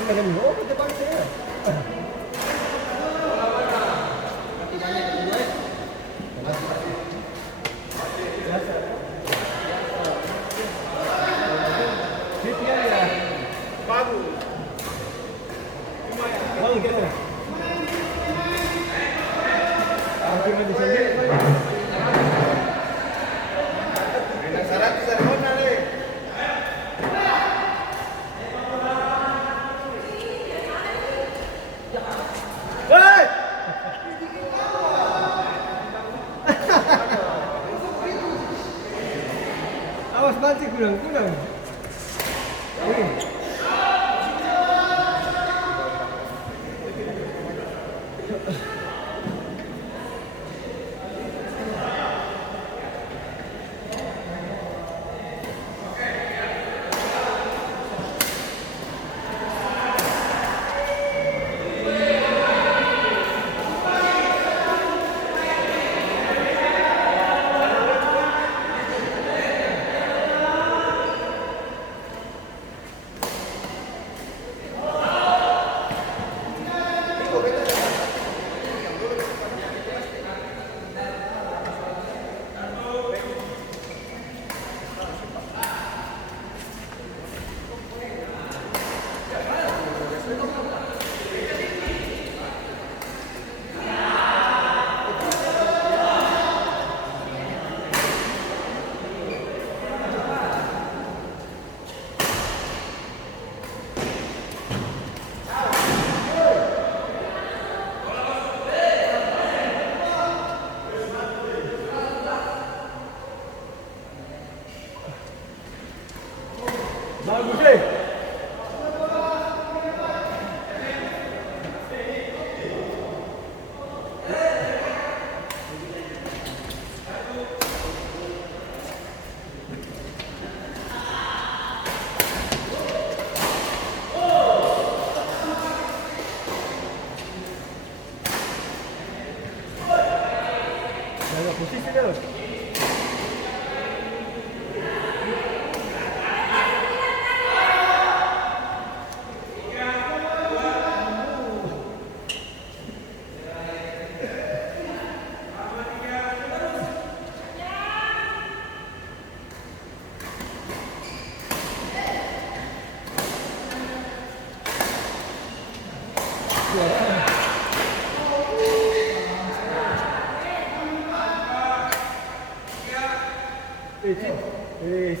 Jangan dulu ke depan saya. Awas banting kurang. Bagus deh. Jaga posisi terus.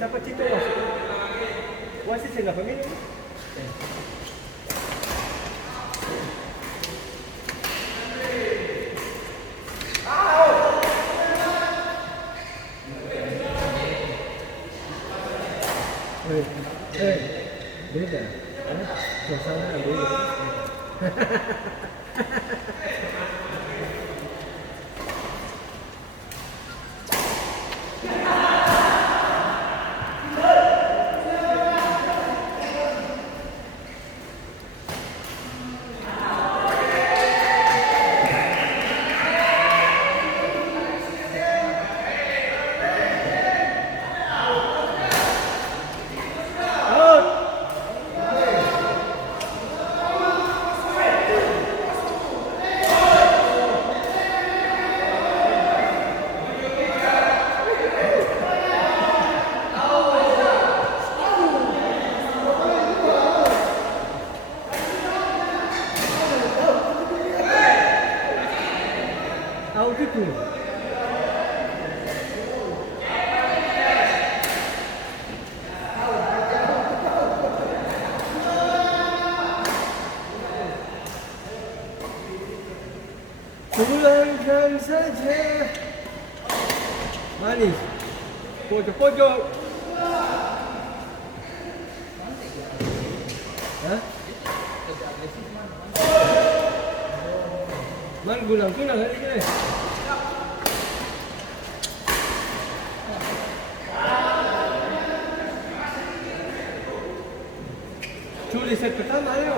Siapa Cito? Wasit saya nggak pemilu. Beda. Suasana beda. Tahu gitu. Pulangkan saja. Manis. Pojok-pojok. Hah? Man gulang-gulang hari ini. Curi set pertama ayo.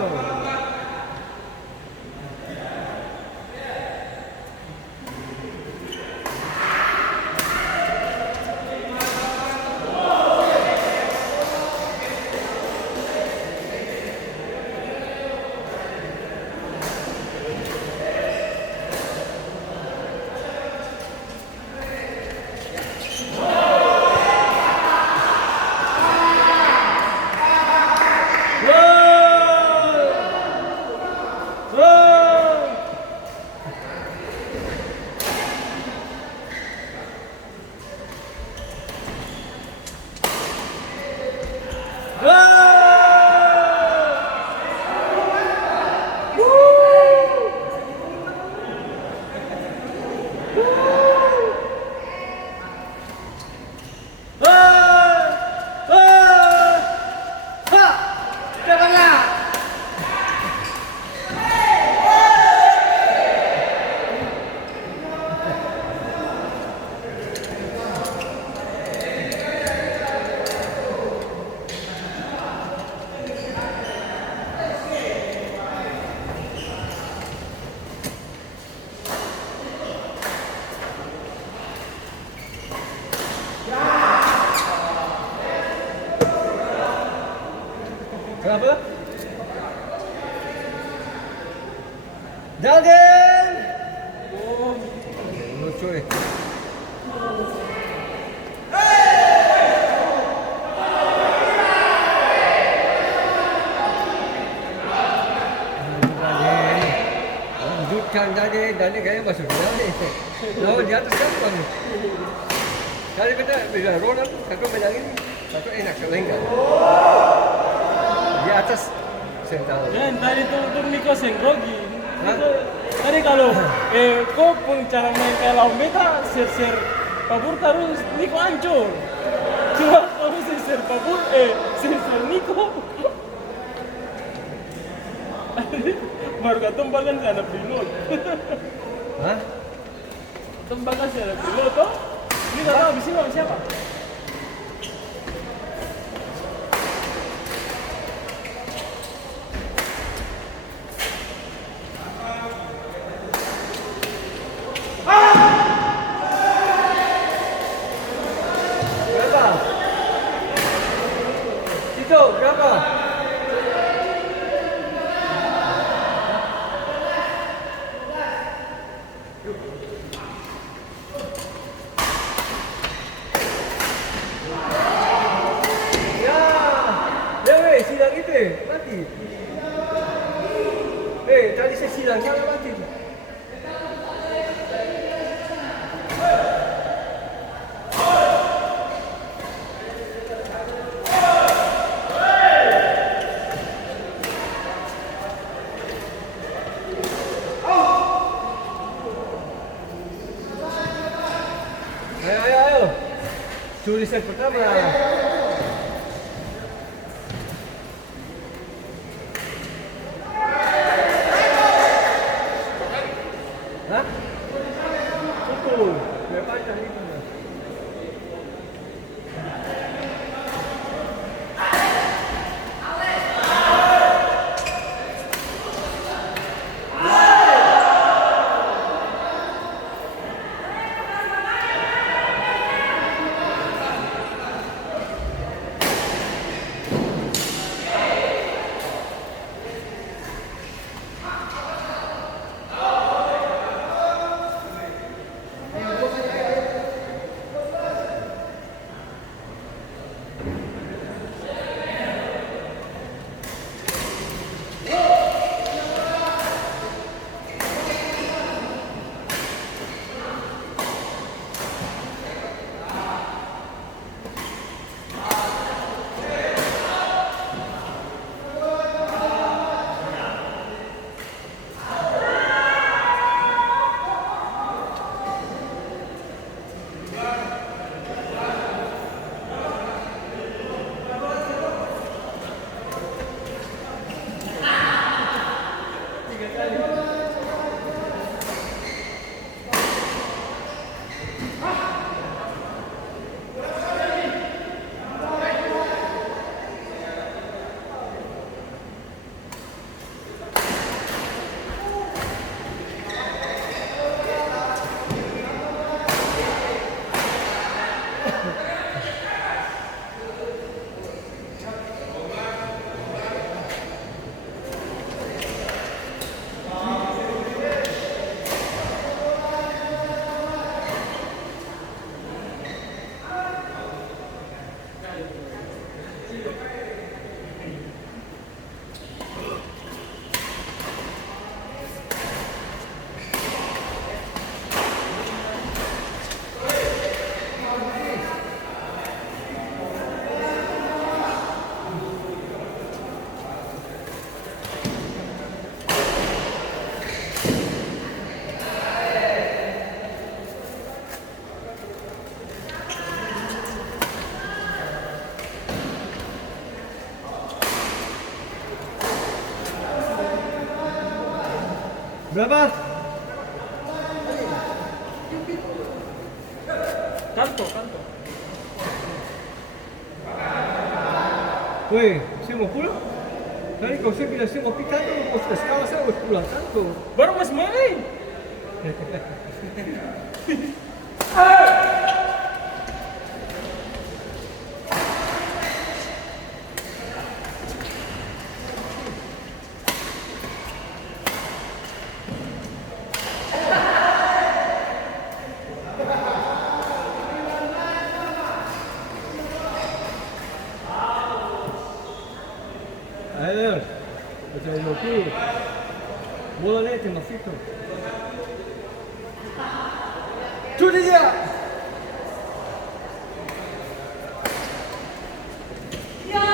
Berapa? Dalden! Oh, lucu ya. Lanjutkan dari gaya masuk dari. Lalu di atas siapa nih? Dari beda Ronald satu menangin, satu enak selenggan. Di atas sentral. Dan tadi tuh Niko Sengrogi. Tadi kalau kok pun cara main kayak lawan beta, ser Pabur terus Niko hancur. Cuma kalau ser Pabur, ser Niko. Baru tumbal kan ada pilot. Hah? Tumbal kan ada pilot toh? Ini nggak tahu abis ini lawan siapa? Berapa? Itu berapa? Sidang itu mati. Tadi saya sidang salah mati. Ayo. Curi set pertama. Hah? Betul. Berapa jam itu? Berapa? Kanto. Woi, saya mau pulang. Tadi kau saya bilang saya mau pergi kantor, kau sudah sekarang saya harus pulang kantor. Baru mas main. Macam itu. Bola ni tengah situ. Cuci dia.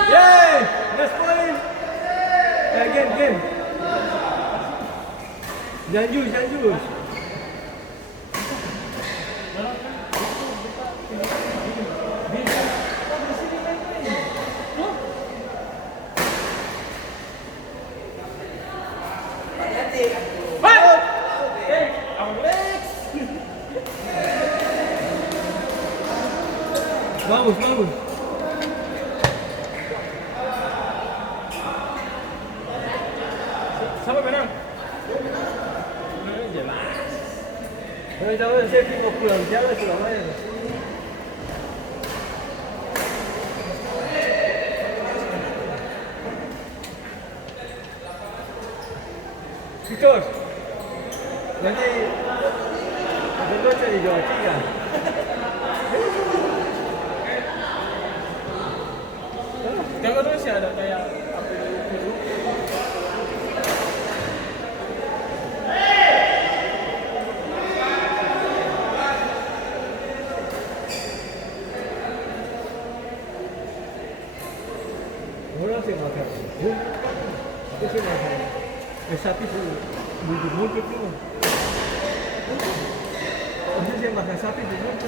Yay! Next point. Game. Jangan jus. Bagus. Siapa menang? Jelas. Jangan saya tengok pulang jalan Surabaya. Victor, nanti Victor cari juara 3. Tengok terus ya ada kayak apa itu. Orang saya makan. Aku saya makan. Sapi tu mulut tu. Aku saya makan sapi tu mulut.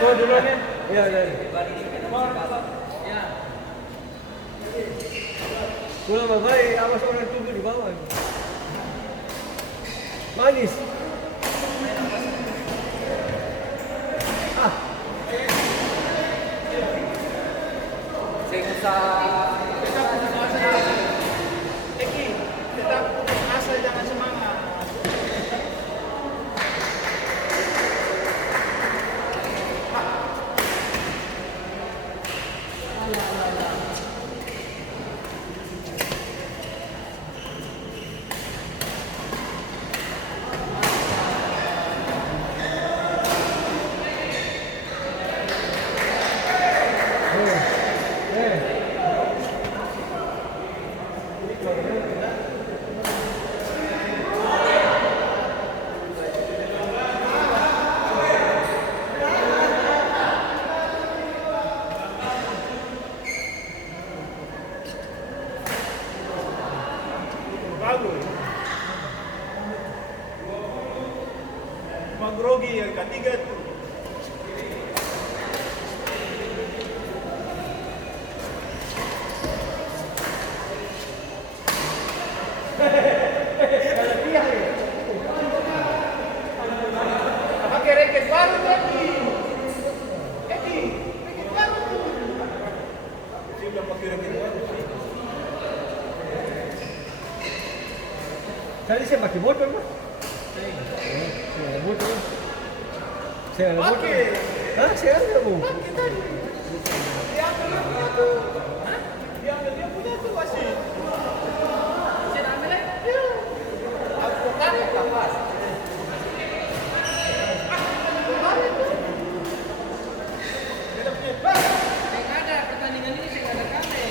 Kau duluan ya? Ya. Pulang baik, awas orang tunggu di bawah. Manis. Tetap putus asa, jangan semangat. Bagus. Grogi yang ketiga tuh. Pakai raket baru tadi. Raket baru. Sudah pakai raket baru. Tadi saya pakai motor, Mas. Saya ada motor. Pakai. Hah? Saya ada motor. Pakai tadi. Dia punya tuh. Hah? Dia punya tuh masih. Saya ambil lagi. Iya. Aku tarik kapas. Tarik tuh. Dia punya. Saya nggak ada pertandingan ini, saya nggak ada kamera.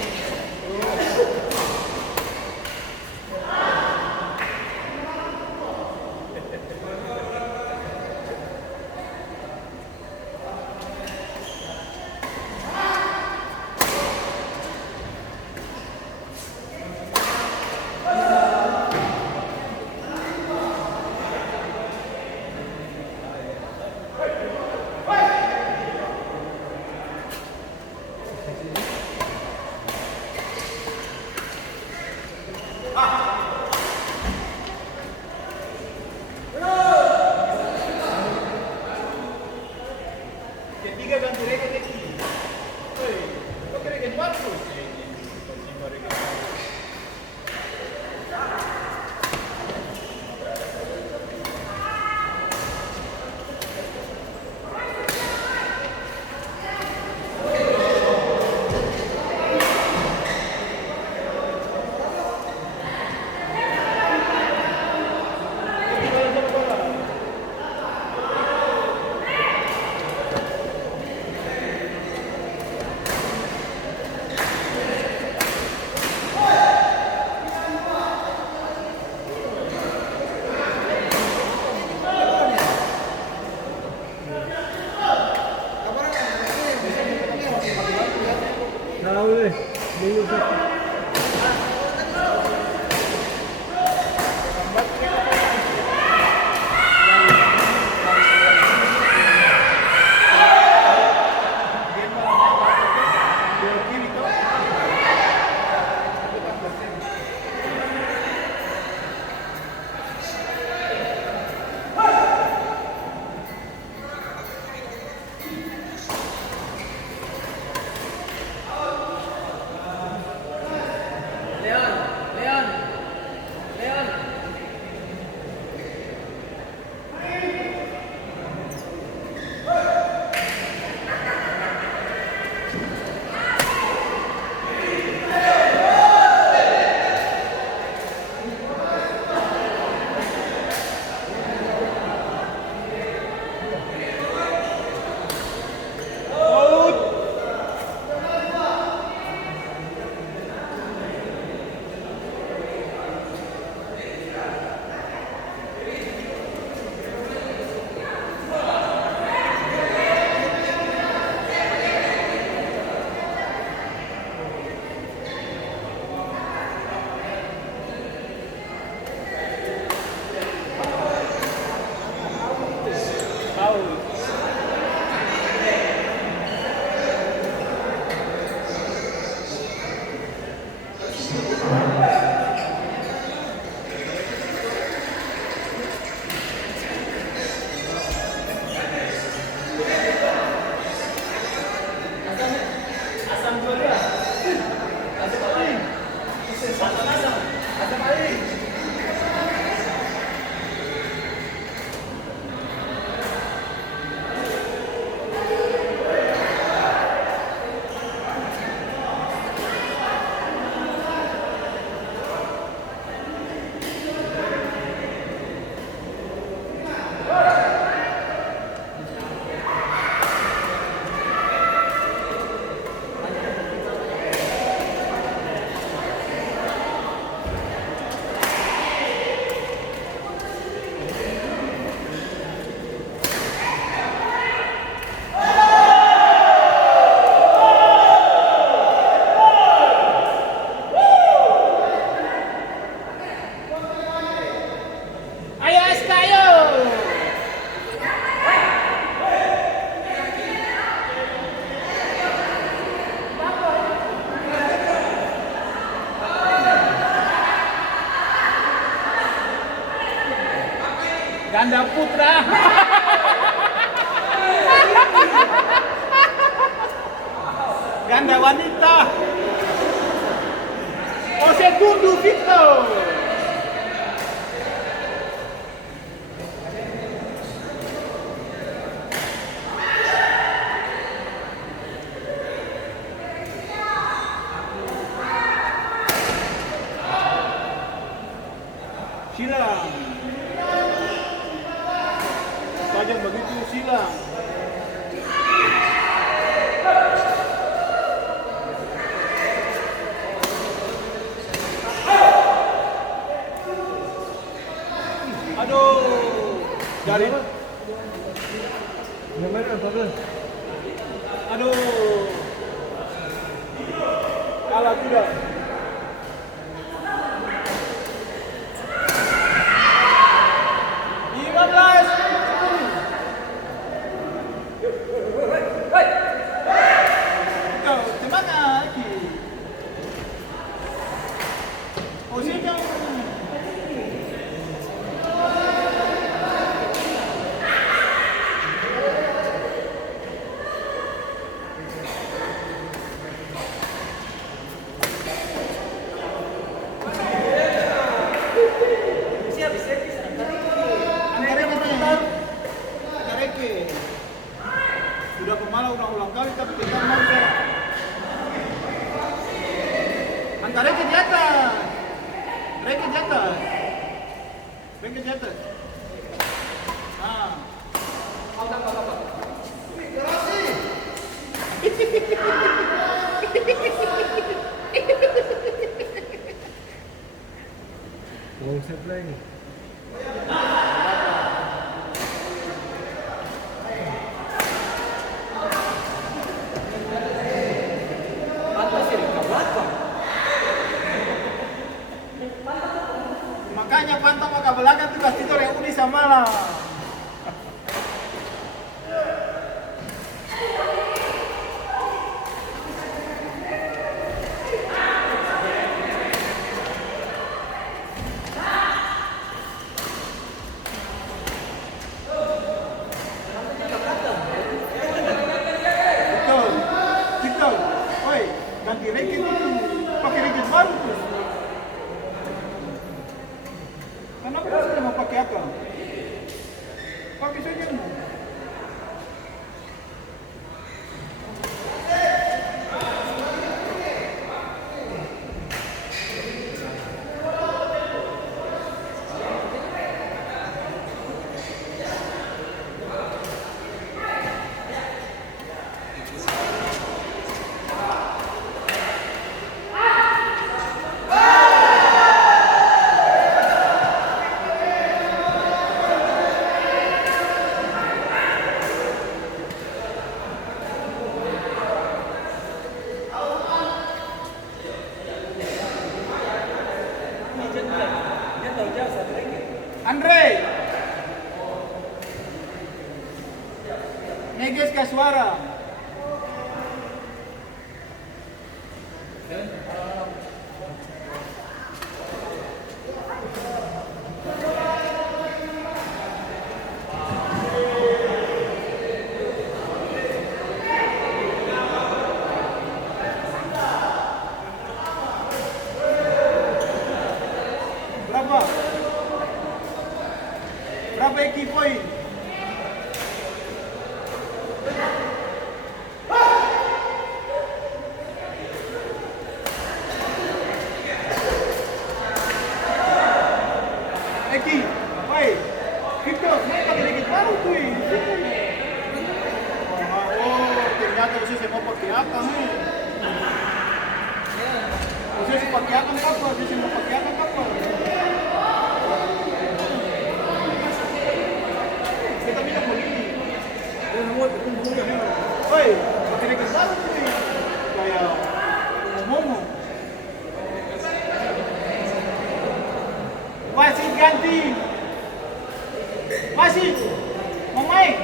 tahu deh. Minggu satu. Ganda putra. Ganda wanita. Jose Dudu Victor. Silang. Saja begitu silang. Aduh, dari Gimana apa? aduh, kalah tidak. Sudah pemalas ulang-ulang kali tapi kita mau saya. Angkare ke di atas. Mereka di atas. Mereka di atas. Ah. Long set lagi. Pantas Berapa? Berapa Eki poin? Eki, baik. Kita semua pakai Eki baru tuh. Oh, ternyata usia mau pakai apa nih? Usia pakai apa kapal? Usia mau pakai apa kapal? Kita bilang begini. Oi, pakai Eki baru tuh. Kayak ngomong. Wasit ganti. Wasit. Mau main?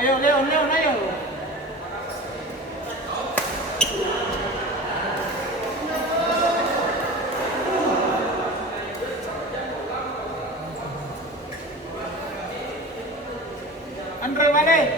Ayo, Leon, ayo. Andre, balik.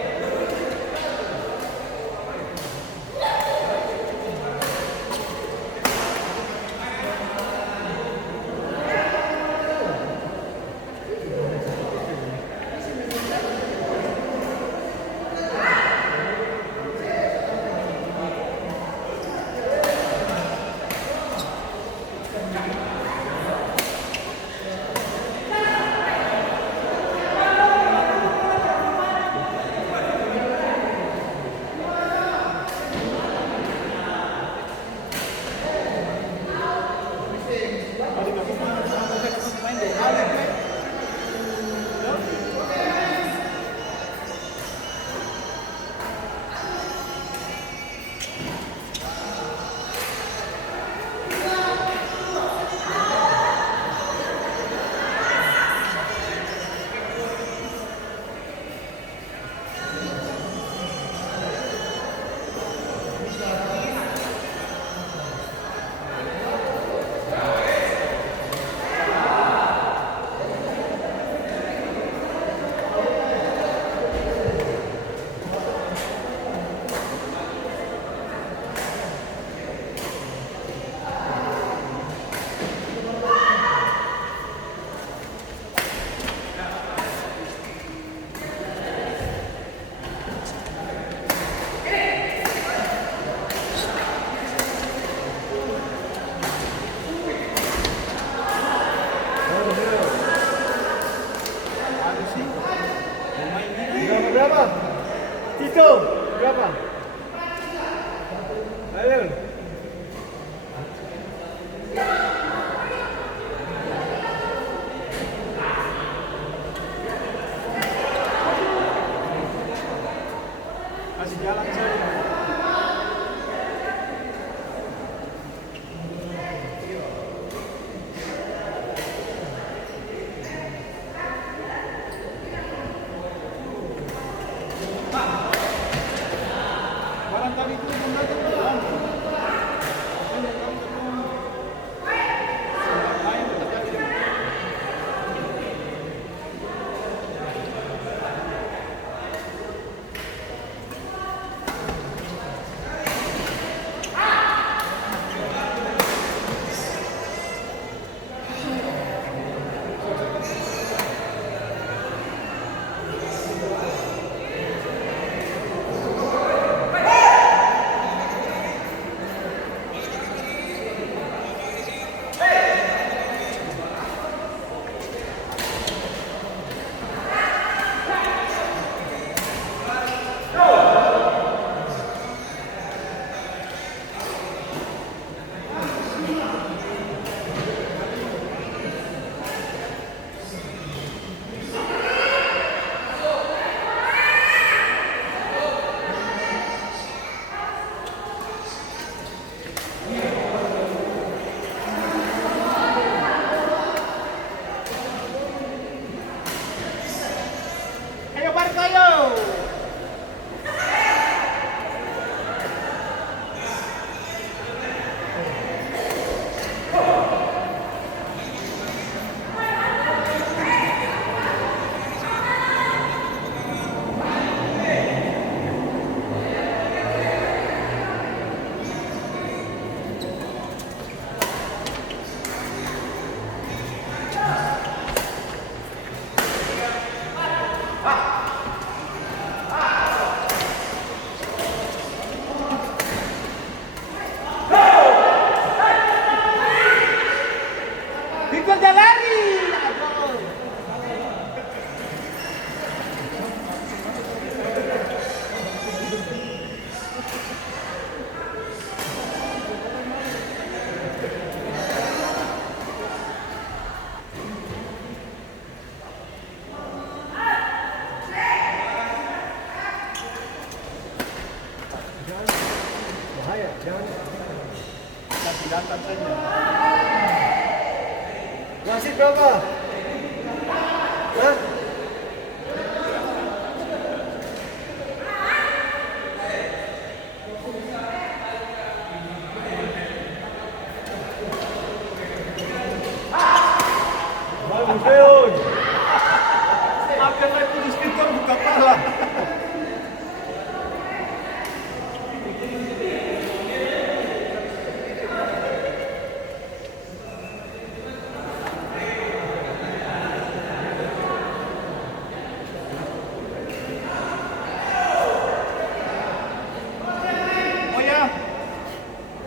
Berapa? Tito, berapa? Ayo. Masih jalan saja. Barangkali itu benar benar. baris ayo. Victor jangan lari. Aduh. Bahaya, jangan. Kasih datang saja. Wasit berapa? Hah? Bagus, Leon. Apa yang putus Victor buka pala.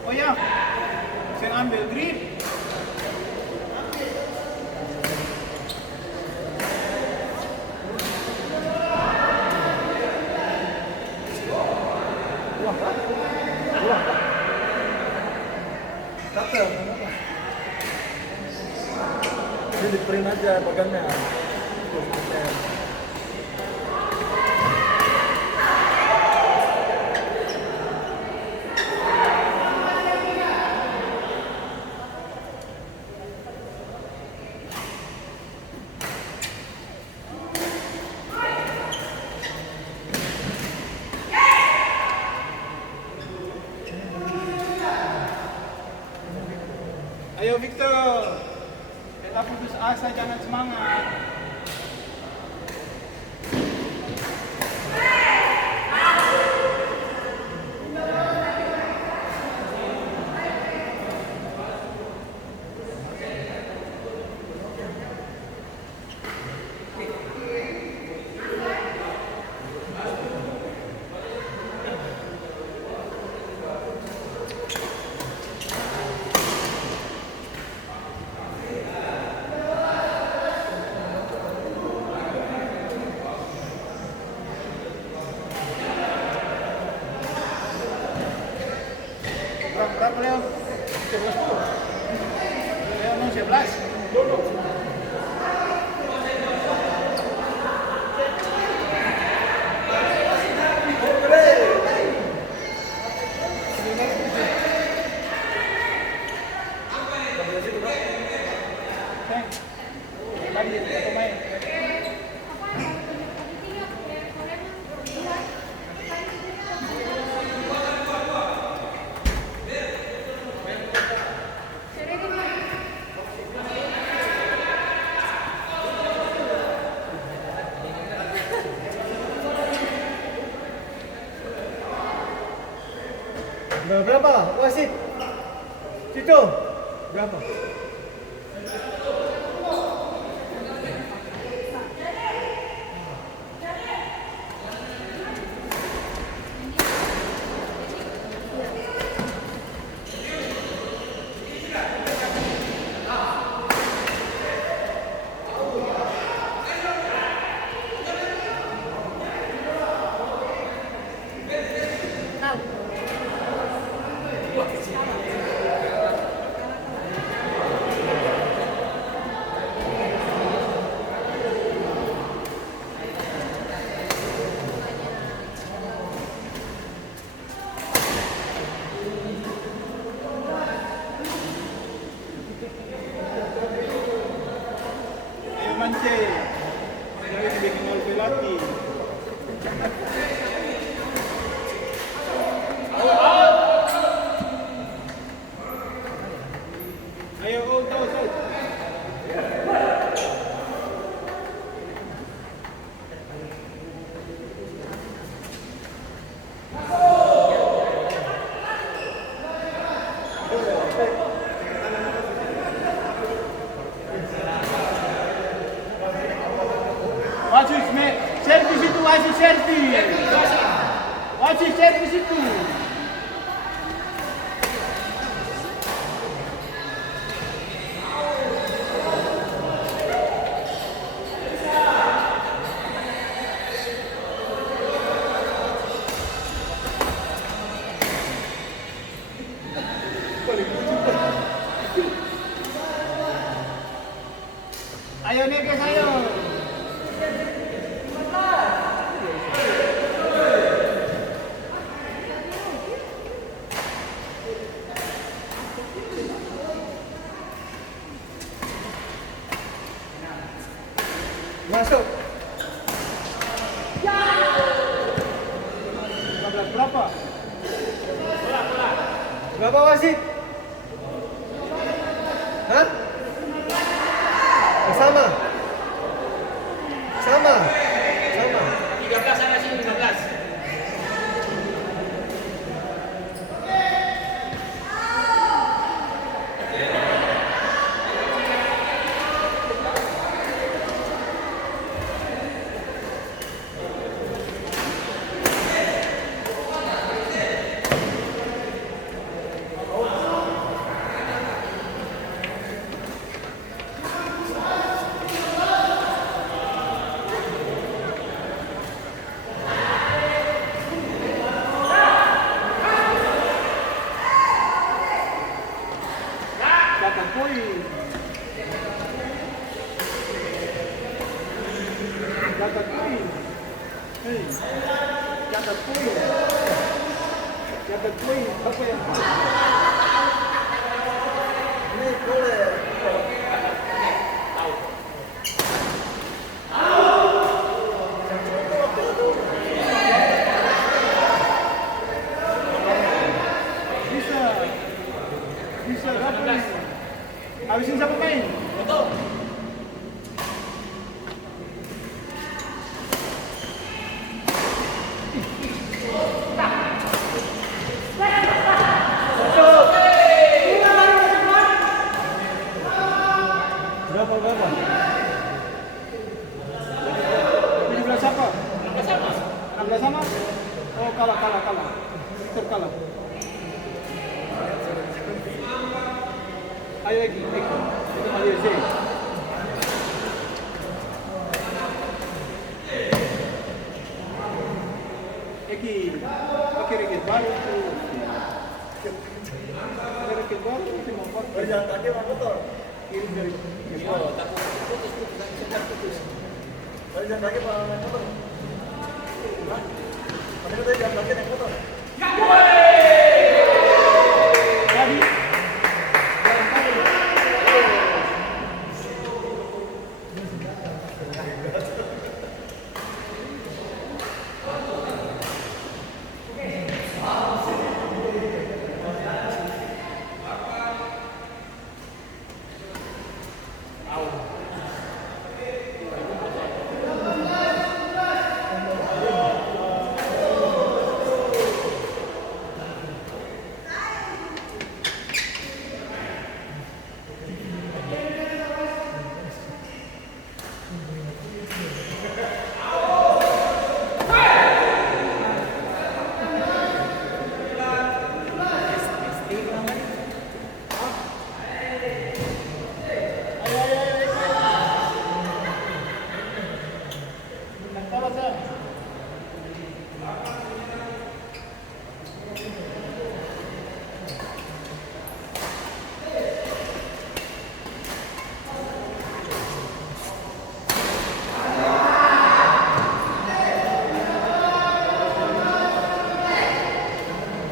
Oh ya, saya ambil green. Kakak, ini di print aja bagannya. Ayo Victor, kita putus asa, jangan semangat. Berapa Leo? 11 puluh. Leo no 11. Tadi atau main? Berapa? Wasit? Situ? Berapa? Ayo Mance, jangan dibikin oleh lagi. Ayo, out. Wasit, servis itu, wasit servis. Wasit servis itu. Ayo Neges, ayo. Masuk. 15 berapa? Berapa wasit? Hah? Sama. 13 sana sini 15. Dapat poin. Dapat poin. Hei, dapat poin. Dapat poin. Apa yang? Ini boleh. Bisa dapat. Habisin siapa main? Betul. Berapa? 17 siapa? 16 sama. 16 sama? Oh, kalah. Victor kalah. Ayo lagi, itu Malaysia Z. Pakai raket baru itu. Ada raket baru itu mau pakai. Jangan pakai motor. Kirim dari Oh, takut putus. Jangan pakai motor. Pakai tadi jangan pakai naik motor. Jadi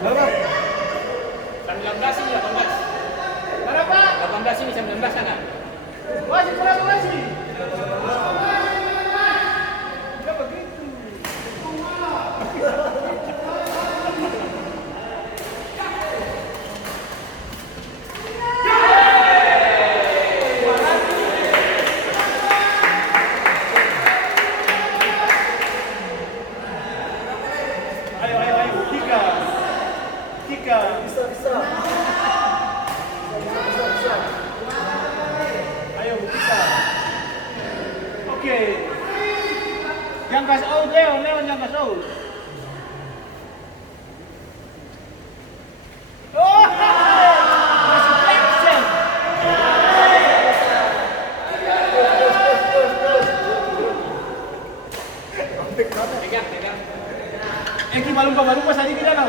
Berapa? 19 ini 18. berapa? 18 ini 19 sana. Masih berapa masih? Berapa gitu? out, Leon yang kasih out. Oh, reflection. Pegang, pegang. Eki balumpa sari kita na.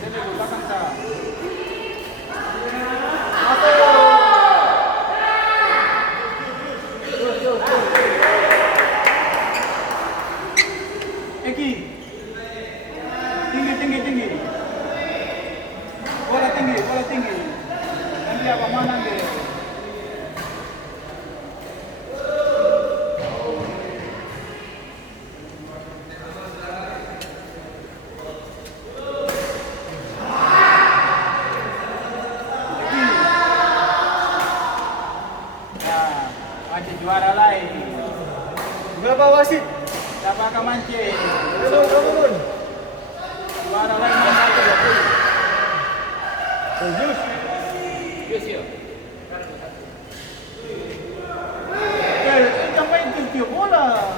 Sini ke belakang sa. Eki. Tinggi. Bola tinggi. Nanti apa mana dia? Mance juara lain. Berapa wasit? Siapa akan mance? Turun. Juara lain Mance. Yus, yuk. Sampai itu bola.